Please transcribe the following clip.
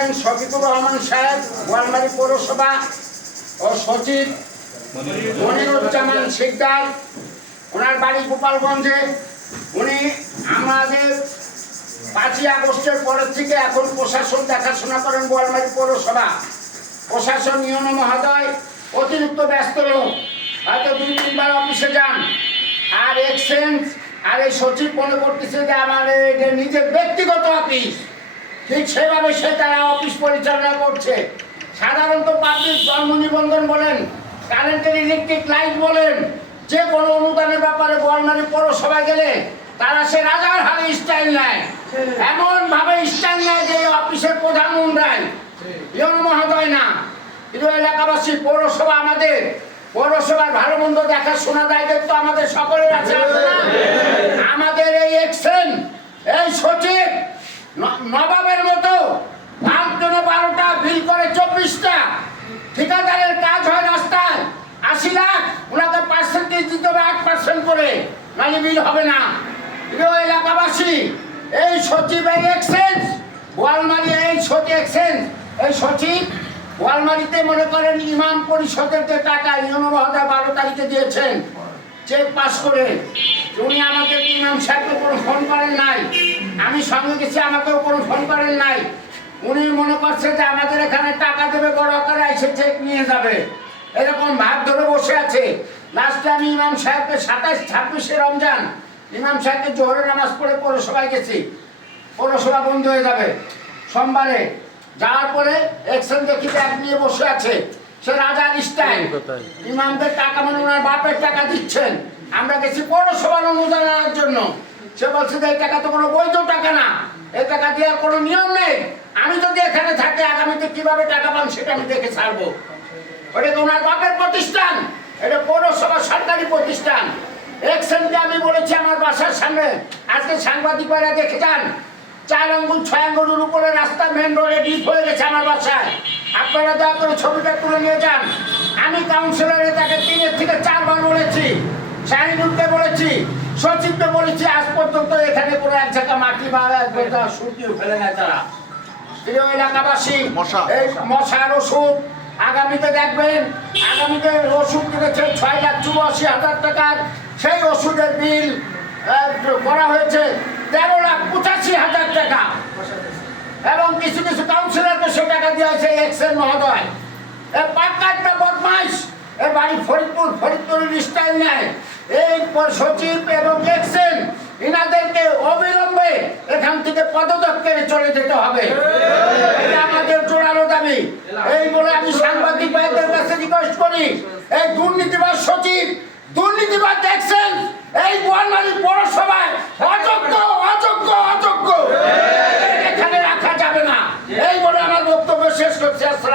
আছেন শফিকুর রহমান সাহেব, বোয়ালমারী পৌরসভা, ও সচিব মনিরুজ্জামান শিকদার, ওনার বাড়ি গোপালগঞ্জে। উনি আমাদের 5ই আগস্টের পরের থেকে এখন প্রশাসন দেখাশোনা করেন বোয়ালমারী পৌরসভা। প্রশাসন ইউনো মহোদয় অতিরিক্ত ব্যস্ত লোক, হয়তো 2-3 বার অফিসে যান। আর এক্সচেঞ্জ আর এই সচিব মনে করতেছে যে আমাদের নিজের ব্যক্তিগত অফিস, ঠিক সেভাবে সে তারা অফিস পরিচালনা করছে। সাধারণত পাবলিক জন্ম নিবন্ধন বলেন, কারেন্টের ইলেকট্রিক লাইট বলেন, যে কোনো অনুদানের ব্যাপারে বোয়ালমারী পৌরসভা গেলে তারা সে রাজার হারে স্টাইল নেয়, এমন ভাবে স্টাইল নেয় যে অফিসের প্রধান উন্নয়ন ইউনো মহোদয় না। কিন্তু এলাকাবাসী, পৌরসভা আমাদের, পৌরসভার ভালো মন্দ দেখাশোনা দায়িত্ব আমাদের সকলের আছে। আমাদের এই এক্সচেঞ্জ, এই সচিব নবাবের মতো 12টা বিল করে 24টা, ঠিকাদারের কাজ হয় রাস্তায় 80 লাখ, ওনাকে পার্সেন্টেজ দিতে হবে 8% করে, নাহলে বিল হবে না। প্রিয় এলাকাবাসী, এই সচিব এই এক্সচেঞ্জ বোয়ালমারী, এই সচিব এক্সচেঞ্জ এই সচিব বোয়ালমারীতে মনে করেন ইমাম পরিষদের যে টাকা ইউনো মহোদয় 12 তারিখে দিয়েছেন চেক পাস করে, উনি আমাকে ইমাম সাহেবকে কোনো ফোন করেন নাই, আমি সঙ্গে গেছি, আমাকেও কোনো ফোন করেন নাই। উনি মনে করছে যে আমাদের এখানে টাকা দেবে, বড় আকারে এসে চেক নিয়ে যাবে, এরকম ভাব ধরে বসে আছে। লাস্টে আমি ইমাম সাহেবকে 27-26 রমজান ইমাম সাহেবকে জোহরের নামাজ পড়ে পৌরসভায় গেছি, পৌরসভা বন্ধ হয়ে যাবে সোমবারে। যাওয়ার পরে এক্সচেঞ্জ দেখি ব্যাগ নিয়ে বসে আছে, সে রাজার স্টাইল, ইমামদের টাকা মানে ওনার বাপের টাকা দিচ্ছেন। আমরা গেছি পৌরসভার অনুদান আনার জন্য, সে বলছে যে এই টাকা তো কোনো বৈধ টাকা না, এই টাকা দেওয়ার কোনো নিয়ম নেই, আমি যদি এখানে থাকি আগামীতে কিভাবে টাকা পান সেটা আমি দেখে ছাড়বো। ওটা তো ওনার বাপের প্রতিষ্ঠান, এটা পৌরসভা সরকারি প্রতিষ্ঠান। এক্সচেঞ্জে আমি বলেছি আমার বাসার সামনে, আজকে সাংবাদিকরা দেখে যান, 4 আঙ্গুল 6 আঙ্গুলের উপরে রাস্তা মেন রোডে ডিপ হয়ে গেছে আমার বাসায়। আপনারা দয়া করে ছবিটা তুলে নিয়ে যান। আমি কাউন্সিলরে তাকে 3 থেকে 4 বার বলেছি, শাহিনুরকে বলেছি, সচিবকে বলেছি, আজ পর্যন্ত এখানে কোনো এক জায়গা মাটি বা সুতিও ফেলে নেয় তারা। প্রিয় এলাকাবাসী, এই মশার ওষুধ আগামীতে দেখবেন, আগামীতে ওষুধ কিনেছে 6,84,000 টাকার, সেই ওষুধের বিল করা হয়েছে 13,85,000 টাকা, এবং কিছু কিছু কাউন্সিলরকে সে টাকা দেওয়া হয়েছে এক্সচেঞ্জ মহোদয়। এ পাক্কা একটা বদমাইশ, এর বাড়ি ফরিদপুরের স্টাইল নেয়। এই সচিব এবং এক্সচেঞ্জ ইনাদেরকে অবিলম্বে এখান থেকে পদত্যাগে চলে যেতে হবে, এটা আমাদের জোরালো দাবি। এই বলে আমি সাংবাদিক ভাইদের কাছে রিকোয়েস্ট করি, এই দুর্নীতিবাজ সচিব, দুর্নীতিবাজ এক্সচেঞ্জ এই বোয়ালমারী পৌরসভায় অযোগ্য, অযোগ্য, অযোগ্য, এখানে রাখা যাবে না। এই বলে আমার বক্তব্য শেষ করছি।